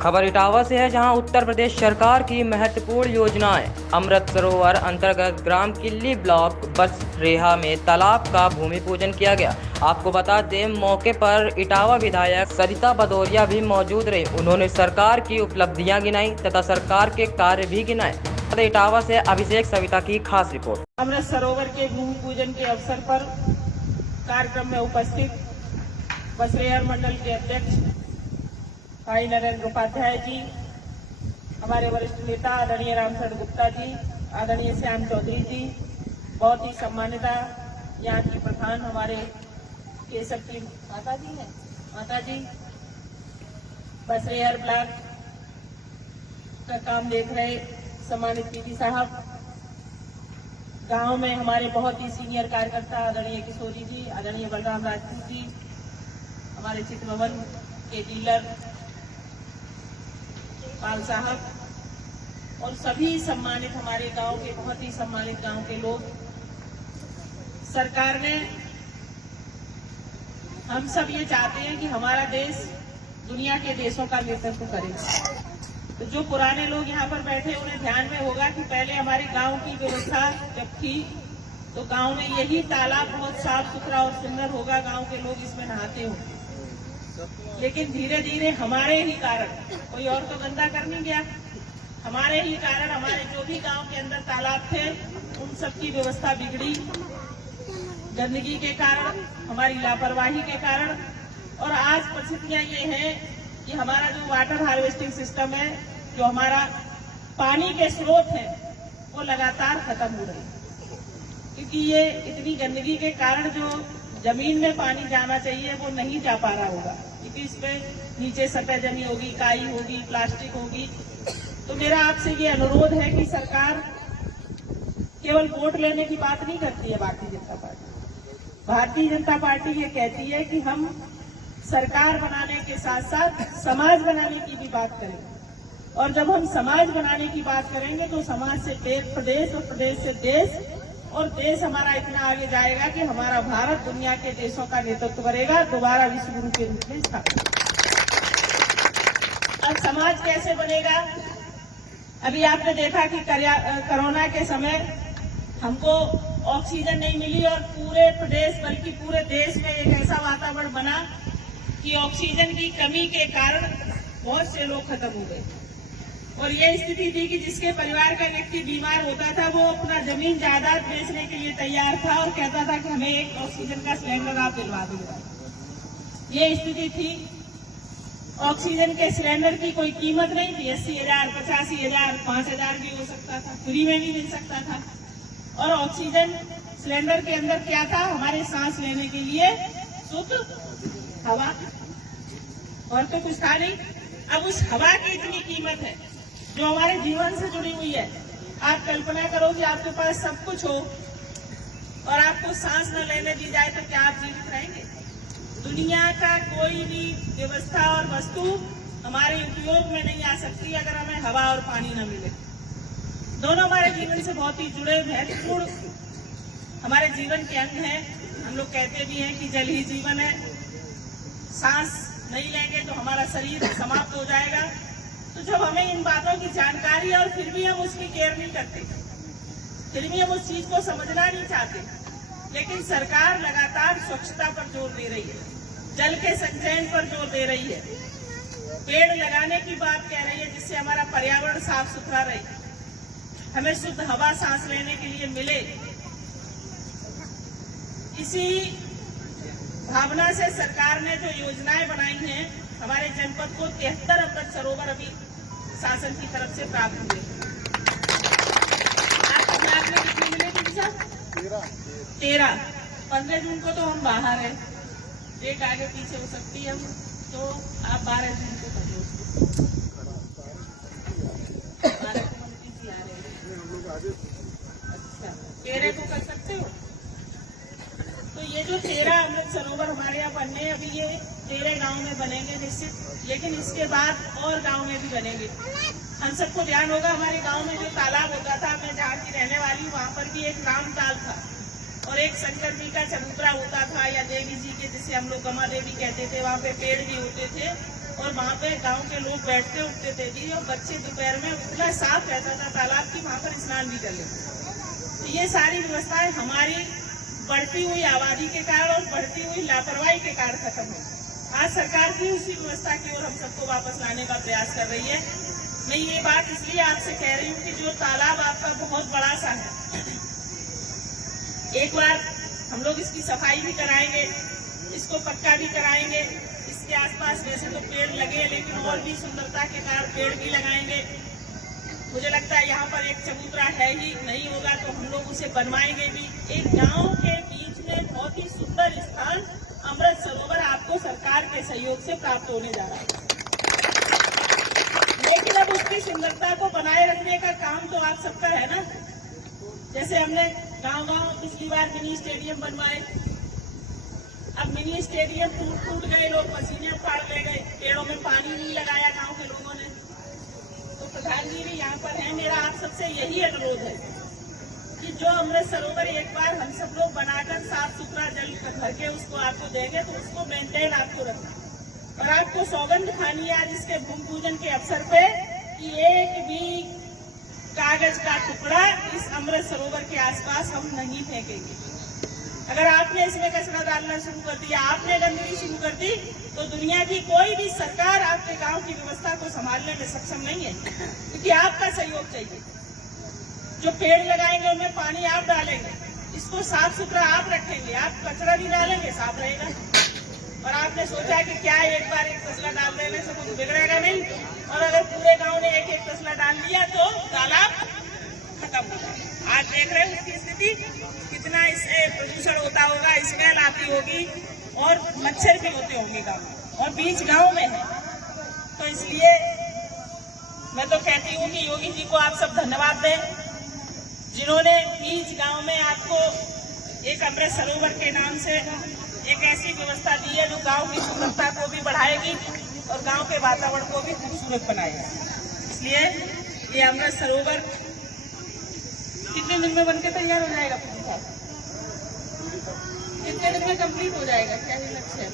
खबर इटावा से है, जहां उत्तर प्रदेश सरकार की महत्वपूर्ण योजनाएं अमृत सरोवर अंतर्गत ग्राम किल्ली ब्लॉक बसरेहा में तालाब का भूमि पूजन किया गया। आपको बता दें, मौके पर इटावा विधायक सरिता भदौरिया भी मौजूद रही। उन्होंने सरकार की उपलब्धियां गिनाई तथा सरकार के कार्य भी गिनाए। इटावा से अभिषेक सविता की खास रिपोर्ट। अमृत सरोवर के भूमि पूजन के अवसर पर कार्यक्रम में उपस्थित बसरेहर मंडल के अध्यक्ष भाई नरेंद्र उपाध्याय जी, हमारे वरिष्ठ नेता आदरणीय रामचंद्र गुप्ता जी, आदरणीय श्याम चौधरी जी, बहुत ही सम्मानिता यहाँ की प्रधान हमारे केसर की माता जी हैं, माता जी बसरेहर ब्लॉक का काम देख रहे सम्मानित पीटी साहब, गांव में हमारे बहुत ही सीनियर कार्यकर्ता आदरणीय किशोरी जी, आदरणीय बलराम राजपूत जी, हमारे चित्र भवन के डीलर पाल साहब और सभी सम्मानित हमारे गांव के बहुत ही सम्मानित गांव के लोग। सरकार ने, हम सब ये चाहते हैं कि हमारा देश दुनिया के देशों का नेतृत्व करे। तो जो पुराने लोग यहाँ पर बैठे उन्हें ध्यान में होगा कि पहले हमारे गांव की व्यवस्था जब थी तो गांव में यही तालाब बहुत साफ सुथरा और सुंदर होगा, गांव के लोग इसमें नहाते होंगे। लेकिन धीरे धीरे हमारे ही कारण, कोई और तो गंदा कर नहीं गया, हमारे ही कारण हमारे जो भी गांव के अंदर तालाब थे उन सब की व्यवस्था बिगड़ी, गंदगी के कारण, हमारी लापरवाही के कारण। और आज परिस्थितियां ये हैं कि हमारा जो वाटर हार्वेस्टिंग सिस्टम है, जो हमारा पानी के स्रोत है, वो लगातार खत्म हो रहे हैं, क्योंकि ये इतनी गंदगी के कारण जो जमीन में पानी जाना चाहिए वो नहीं जा पा रहा होगा, क्योंकि इसमें नीचे सतह जमी होगी, काई होगी, प्लास्टिक होगी। तो मेरा आपसे ये अनुरोध है कि सरकार केवल वोट लेने की बात नहीं करती है। भारतीय जनता पार्टी ये कहती है कि हम सरकार बनाने के साथ साथ समाज बनाने की भी बात करें। और जब हम समाज बनाने की बात करेंगे तो समाज से प्रदेश और प्रदेश से देश, और देश हमारा इतना आगे जाएगा कि हमारा भारत दुनिया के देशों का नेतृत्व करेगा, दोबारा विश्व गुरु के रूप में स्थापित। अब समाज कैसे बनेगा? अभी आपने देखा कि कोरोना के समय हमको ऑक्सीजन नहीं मिली और पूरे प्रदेश बल्कि पूरे देश में एक ऐसा वातावरण बना कि ऑक्सीजन की कमी के कारण बहुत से लोग खत्म हो गए। और ये स्थिति थी कि जिसके परिवार का व्यक्ति बीमार होता था वो अपना जमीन जायदाद बेचने के लिए तैयार था और कहता था कि हमें एक ऑक्सीजन का सिलेंडर आप दिलवा दीजिए। ये स्थिति थी। ऑक्सीजन के सिलेंडर की कोई कीमत नहीं थी, 80,000, 85,000, 5,000 भी हो सकता था, फ्री में भी मिल सकता था। और ऑक्सीजन सिलेंडर के अंदर क्या था? हमारे सांस लेने के लिए शुद्ध हवा, और तो कुछ था नहीं। अब उस हवा की इतनी कीमत है जो हमारे जीवन से जुड़ी हुई है। आप कल्पना करो कि आपके पास सब कुछ हो और आपको सांस न लेने दी जाए तो क्या आप जीवित रहेंगे? दुनिया का कोई भी व्यवस्था और वस्तु हमारे उपयोग में नहीं आ सकती अगर हमें हवा और पानी न मिले। दोनों हमारे जीवन से बहुत ही जुड़े महत्वपूर्ण हमारे जीवन के अंग हैं। हम लोग कहते भी हैं कि जल ही जीवन है। सांस नहीं लेंगे तो हमारा शरीर समाप्त हो जाएगा। तो जब हमें इन बातों की जानकारी और फिर भी हम उसकी केयर नहीं करते, फिर भी हम उस चीज को समझना नहीं चाहते, लेकिन सरकार लगातार स्वच्छता पर जोर दे रही है, जल के संचयन पर जोर दे रही है, पेड़ लगाने की बात कह रही है जिससे हमारा पर्यावरण साफ सुथरा रहे, हमें शुद्ध हवा सांस लेने के लिए मिले। इसी भावना से सरकार ने जो योजनाएं बनाई हैं, हमारे जनपद को 73 अमृत सरोवर अभी शासन की तरफ से प्राप्त हुए। आपको ब्लॉक में कितने मिले थे? 13। 15 जून को तो हम बाहर हैं, डेट आगे पीछे हो सकती है, तो आप 12 जून को कर लो उसको। 12 को मंत्री जी आ रहे हैं। अच्छा, 13 को कर सकते हो? तो ये जो 13 अमृत सरोवर हमारे यहाँ बनने, अभी ये 13 गांव में बनेंगे निश्चित, लेकिन इसके बाद और गांव में भी बनेंगे। हम सबको ध्यान होगा, हमारे गांव में जो तालाब होता था, मैं जहाँ की रहने वाली हूँ, वहाँ पर भी एक राम ताल था और एक शंकर जी का चबूतरा होता था, या देवी जी के जिसे हम लोग गमा देवी कहते थे, वहाँ पे पेड़ भी होते थे। और वहाँ पे गांव के लोग बैठते उठते थे जी, और बच्चे दोपहर में इतना साफ रहता था तालाब की, वहाँ पर स्नान भी कर लेते। तो ये सारी व्यवस्थाएं हमारी बढ़ती हुई आबादी के कारण और बढ़ती हुई लापरवाही के कारण खत्म हो। आज सरकार भी उसी व्यवस्था की ओर हम सबको वापस लाने का प्रयास कर रही है। मैं ये बात इसलिए आपसे कह रही हूँ कि जो तालाब आपका बहुत बड़ा सा है, एक बार हम लोग इसकी सफाई भी कराएंगे, इसको पक्का भी कराएंगे। इसके आसपास वैसे तो पेड़ लगे, लेकिन और भी सुंदरता के कारण पेड़ भी लगाएंगे। मुझे लगता है यहाँ पर एक चबूतरा है ही, नहीं होगा तो हम लोग उसे बनवाएंगे भी। एक गांव के बीच में बहुत ही सुंदर स्थान अमृत सरोवर आपको सरकार के सहयोग से प्राप्त होने जा रहा है। लेकिन अब उसकी सुंदरता को बनाए रखने का काम तो आप सबका है ना। जैसे हमने गांव-गांव पिछली बार मिनी स्टेडियम बनवाए, अब मिनी स्टेडियम टूट गए, लोग पसीने फाड़ ले गए, पेड़ों में पानी नहीं लगाया गांव के लोगों ने। तो प्रधान जी भी यहाँ पर है, मेरा आप सबसे यही अनुरोध है कि जो अमृत सरोवर एक बार हम सब लोग बनाकर साफ सुथरा जल भर के उसको आपको देंगे, तो उसको मेंटेन आपको रखना। और आपको सौगंध खानी है आज इसके भूमि पूजन के अवसर पे कि एक भी कागज का टुकड़ा इस अमृत सरोवर के आसपास हम नहीं फेंकेंगे। अगर आपने इसमें कचरा डालना शुरू कर दिया, आपने गंदगी शुरू कर दी, तो दुनिया की कोई भी सरकार आपके गांव की व्यवस्था को संभालने में सक्षम नहीं है, क्योंकि आपका सहयोग चाहिए। जो पेड़ लगाएंगे उनमें पानी आप डालेंगे, इसको साफ सुथरा आप रखेंगे, आप कचरा भी डालेंगे, साफ रहेगा। और आपने सोचा कि क्या एक बार एक तसला डाल देने से कुछ बिगड़ेगा नहीं, और अगर पूरे गांव ने एक एक तसला डाल दिया तो तालाब खत्म हो जाएगा। आज देख रहे हैं उसकी स्थिति, कितना इससे प्रदूषण होता होगा, स्मेल आती होगी और मच्छर भी होते होंगे गाँव, और बीच गांव में है। तो इसलिए मैं तो कहती हूँ कि योगी जी को आप सब धन्यवाद दें, जिन्होंने बीच गांव में आपको एक अमृत सरोवर के नाम से एक ऐसी व्यवस्था दी है जो गांव की सुंदरता को भी बढ़ाएगी और गांव के वातावरण को भी खूबसूरत बनाएगी। इसलिए ये अमृत सरोवर कितने दिन में बनकर तैयार हो जाएगा? कितने दिन में कंप्लीट हो जाएगा? क्या लक्ष्य है?